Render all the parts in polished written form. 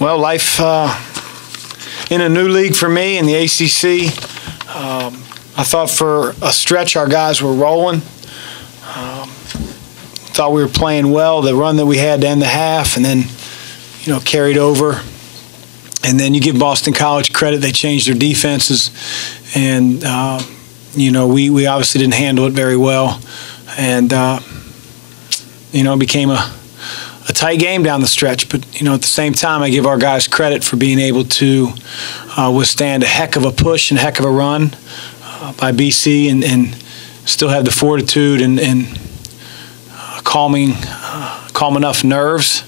Well, life in a new league for me in the ACC. I thought for a stretch our guys were rolling. Thought we were playing well. The run that we had to end the half, and then carried over. And then you give Boston College credit; they changed their defenses, and we obviously didn't handle it very well, and it became a tight game down the stretch. But at the same time, I give our guys credit for being able to withstand a heck of a push and a heck of a run by BC, and still have the fortitude and calm enough nerves,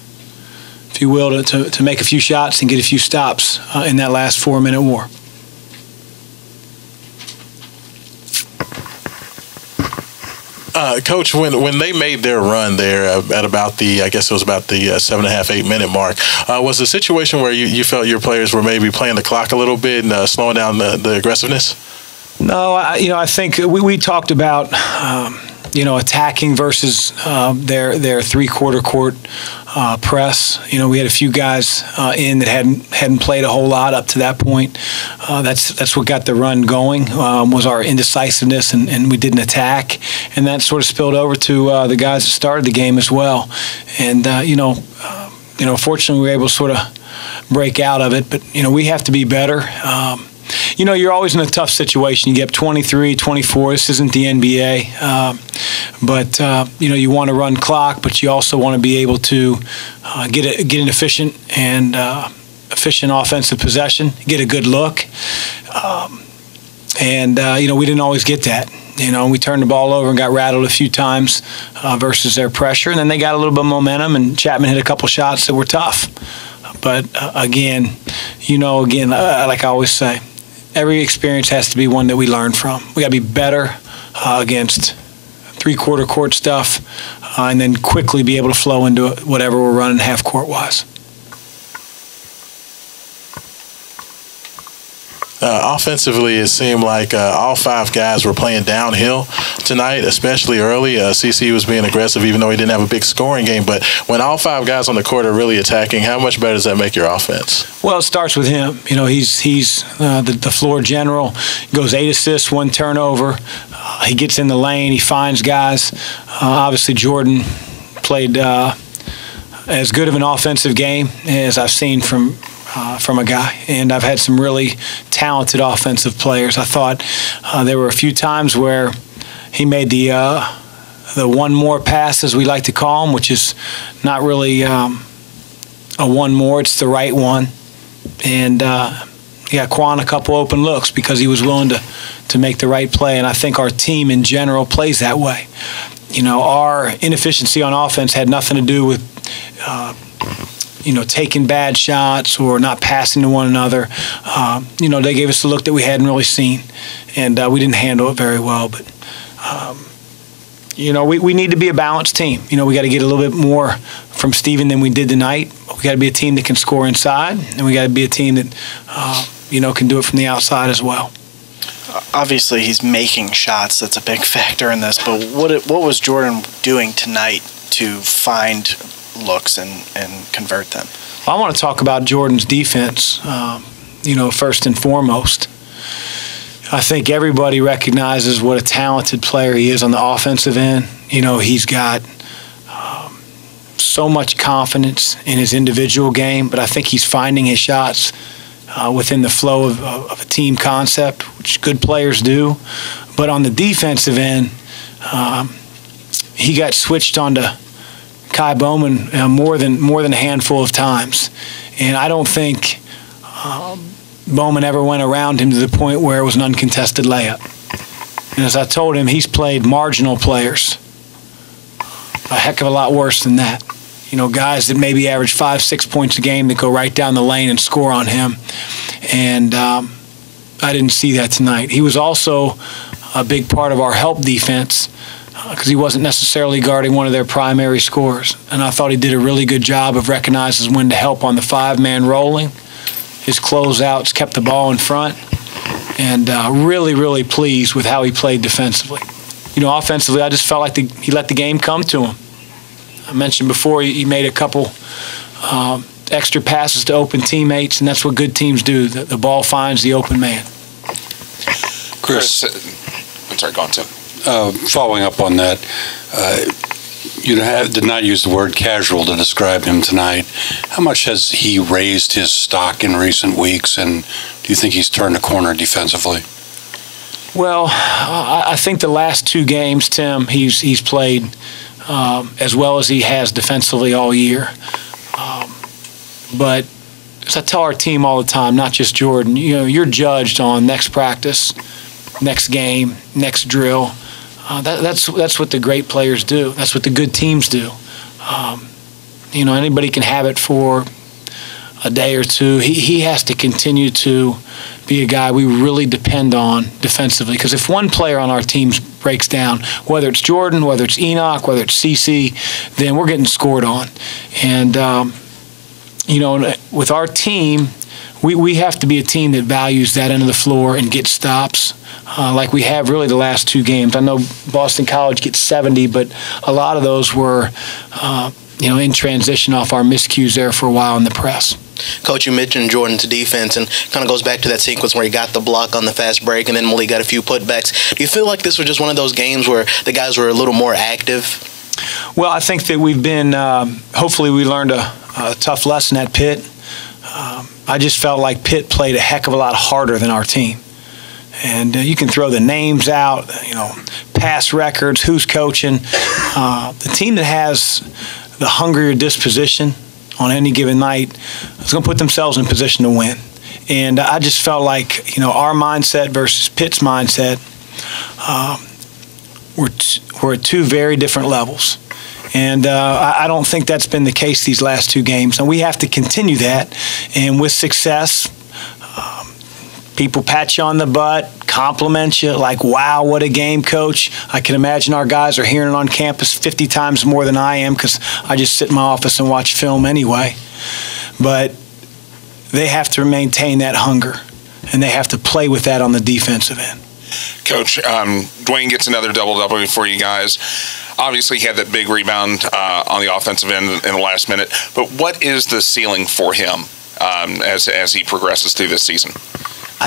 if you will, to make a few shots and get a few stops in that last 4-minute war. Coach, when they made their run there at about the, I guess it was about the 7.5, 8-minute mark, was the situation where you felt your players were maybe playing the clock a little bit and slowing down the aggressiveness? No, I think we talked about attacking versus their three-quarter court press. We had a few guys in that hadn't played a whole lot up to that point. That's what got the run going, was our indecisiveness, and we didn't attack, and that sort of spilled over to the guys that started the game as well. And fortunately we were able to sort of break out of it, but we have to be better. You're always in a tough situation. You get 23, 24. This isn't the NBA. But you want to run clock, but you also want to be able to get an efficient offensive possession, get a good look. We didn't always get that. We turned the ball over and got rattled a few times versus their pressure. And then they got a little bit of momentum, and Chapman hit a couple shots that were tough. But again, like I always say, every experience has to be one that we learn from. We got to be better against three-quarter court stuff, and then quickly be able to flow into whatever we're running half-court-wise. Offensively, it seemed like all 5 guys were playing downhill tonight, especially early. CC was being aggressive, even though he didn't have a big scoring game. But when all 5 guys on the court are really attacking, how much better does that make your offense? Well, it starts with him. He's the floor general. He goes 8 assists, 1 turnover. He gets in the lane. He finds guys. Obviously, Jordan played as good of an offensive game as I've seen from a guy, and I've had some really talented offensive players. I thought there were a few times where he made the one more pass, as we like to call them, which is not really a one more, it's the right one. And he got Quan a couple open looks because he was willing to make the right play, and I think our team in general plays that way. Our inefficiency on offense had nothing to do with taking bad shots or not passing to one another. They gave us a look that we hadn't really seen, and we didn't handle it very well. But, we need to be a balanced team. We got to get a little bit more from Steven than we did tonight. We got to be a team that can score inside, and we got to be a team that, can do it from the outside as well. Obviously, he's making shots. That's a big factor in this. But what was Jordan doing tonight to find looks and convert them? I want to talk about Jordan's defense, first and foremost. I think everybody recognizes what a talented player he is on the offensive end. He's got so much confidence in his individual game, but I think he's finding his shots within the flow of a team concept, which good players do. But on the defensive end, he got switched onto Kai Bowman more than a handful of times, and I don't think Bowman ever went around him to the point where it was an uncontested layup. And as I told him, he's played marginal players a heck of a lot worse than that. Guys that maybe average 5-6 points a game that go right down the lane and score on him, and I didn't see that tonight. He was also a big part of our help defense, because he wasn't necessarily guarding one of their primary scorers. And I thought he did a really good job of recognizing when to help on the 5-man rolling. His closeouts kept the ball in front, and really, really pleased with how he played defensively. Offensively, I just felt like he let the game come to him. I mentioned before he made a couple extra passes to open teammates, and that's what good teams do. The ball finds the open man. Chris, I'm sorry, go on, Tim. Following up on that, you did not use the word casual to describe him tonight. How much has he raised his stock in recent weeks, and do you think he's turned a corner defensively? Well, I think the last 2 games, Tim, he's played as well as he has defensively all year. But as I tell our team all the time, not just Jordan, you're judged on next practice, next game, next drill. That's what the great players do. That's what the good teams do. Anybody can have it for a day or two. He has to continue to be a guy we really depend on defensively, because if one player on our team breaks down, whether it's Jordan, whether it's Enoch, whether it's CC, then we're getting scored on. And with our team, we have to be a team that values that end of the floor and gets stops, like we have really the last 2 games. I know Boston College gets 70, but a lot of those were in transition off our miscues there for a while in the press. Coach, you mentioned Jordan's defense, and kind of goes back to that sequence where he got the block on the fast break and then Malik got a few putbacks. Do you feel like this was just one of those games where the guys were a little more active? Well, I think that we've been, hopefully we learned a tough lesson at Pitt. I just felt like Pitt played a heck of a lot harder than our team. And you can throw the names out, past records, who's coaching. The team that has the hungrier disposition on any given night is going to put themselves in position to win. And I just felt like, our mindset versus Pitt's mindset were at 2 very different levels. And I don't think that's been the case these last 2 games. And we have to continue that. And with success, people pat you on the butt, compliment you, like, wow, what a game, coach. I can imagine our guys are hearing it on campus 50 times more than I am, because I just sit in my office and watch film anyway. But they have to maintain that hunger, and they have to play with that on the defensive end. Coach, Dwayne gets another double-double for you guys. Obviously, he had that big rebound on the offensive end in the last minute. But what is the ceiling for him as he progresses through this season?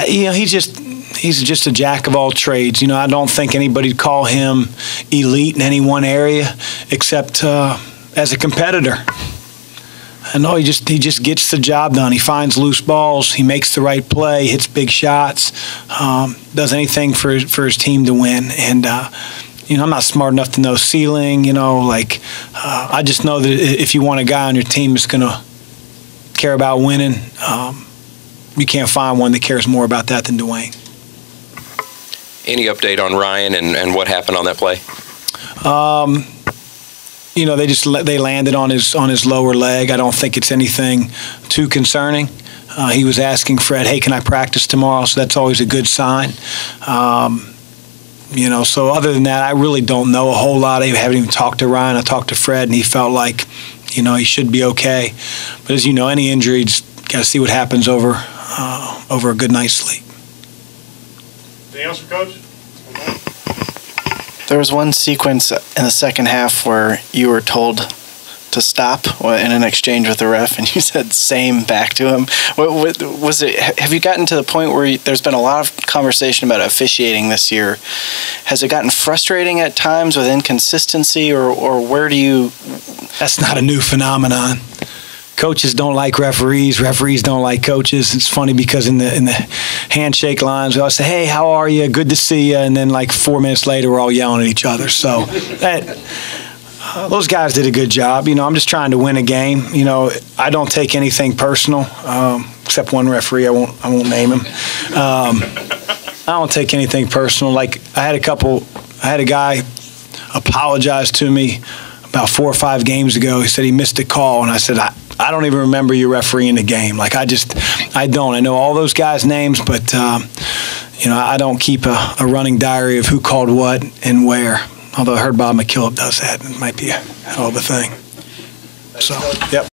He's just a jack of all trades. I don't think anybody'd call him elite in any one area except as a competitor. I know he just gets the job done. He finds loose balls. He makes the right play. Hits big shots. Does anything for his team to win. And I'm not smart enough to know ceiling. I just know that if you want a guy on your team that's going to care about winning, you can't find one that cares more about that than Dwayne. Any update on Ryan and what happened on that play? They landed on his lower leg. I don't think it's anything too concerning. He was asking Fred, hey, can I practice tomorrow? So that's always a good sign. So other than that, I really don't know a whole lot. I haven't even talked to Ryan. I talked to Fred, and he felt like, he should be okay. But as you know, any injury, you just got to see what happens over a good night's sleep. Anything else for Coach? There was one sequence in the second half where you were told to stop in an exchange with the ref, and you said "same" back to him. What was it? Have you gotten to the point where there's been a lot of conversation about officiating this year? Has it gotten frustrating at times with inconsistency, or where do you? That's not a new phenomenon. Coaches don't like referees. Referees don't like coaches. It's funny because in the handshake lines, we all say, "Hey, how are you? Good to see you." And then like 4 minutes later, we're all yelling at each other. So those guys did a good job. I'm just trying to win a game. I don't take anything personal, except one referee. I won't name him. I don't take anything personal. Like I had a guy apologize to me about 4 or 5 games ago. He said he missed a call, and I said, I don't even remember you refereeing the game. Like I don't. I know all those guys' names, but I don't keep a running diary of who called what and where. Although I heard Bob McKillop does that. It might be a hell of a thing. So, yep.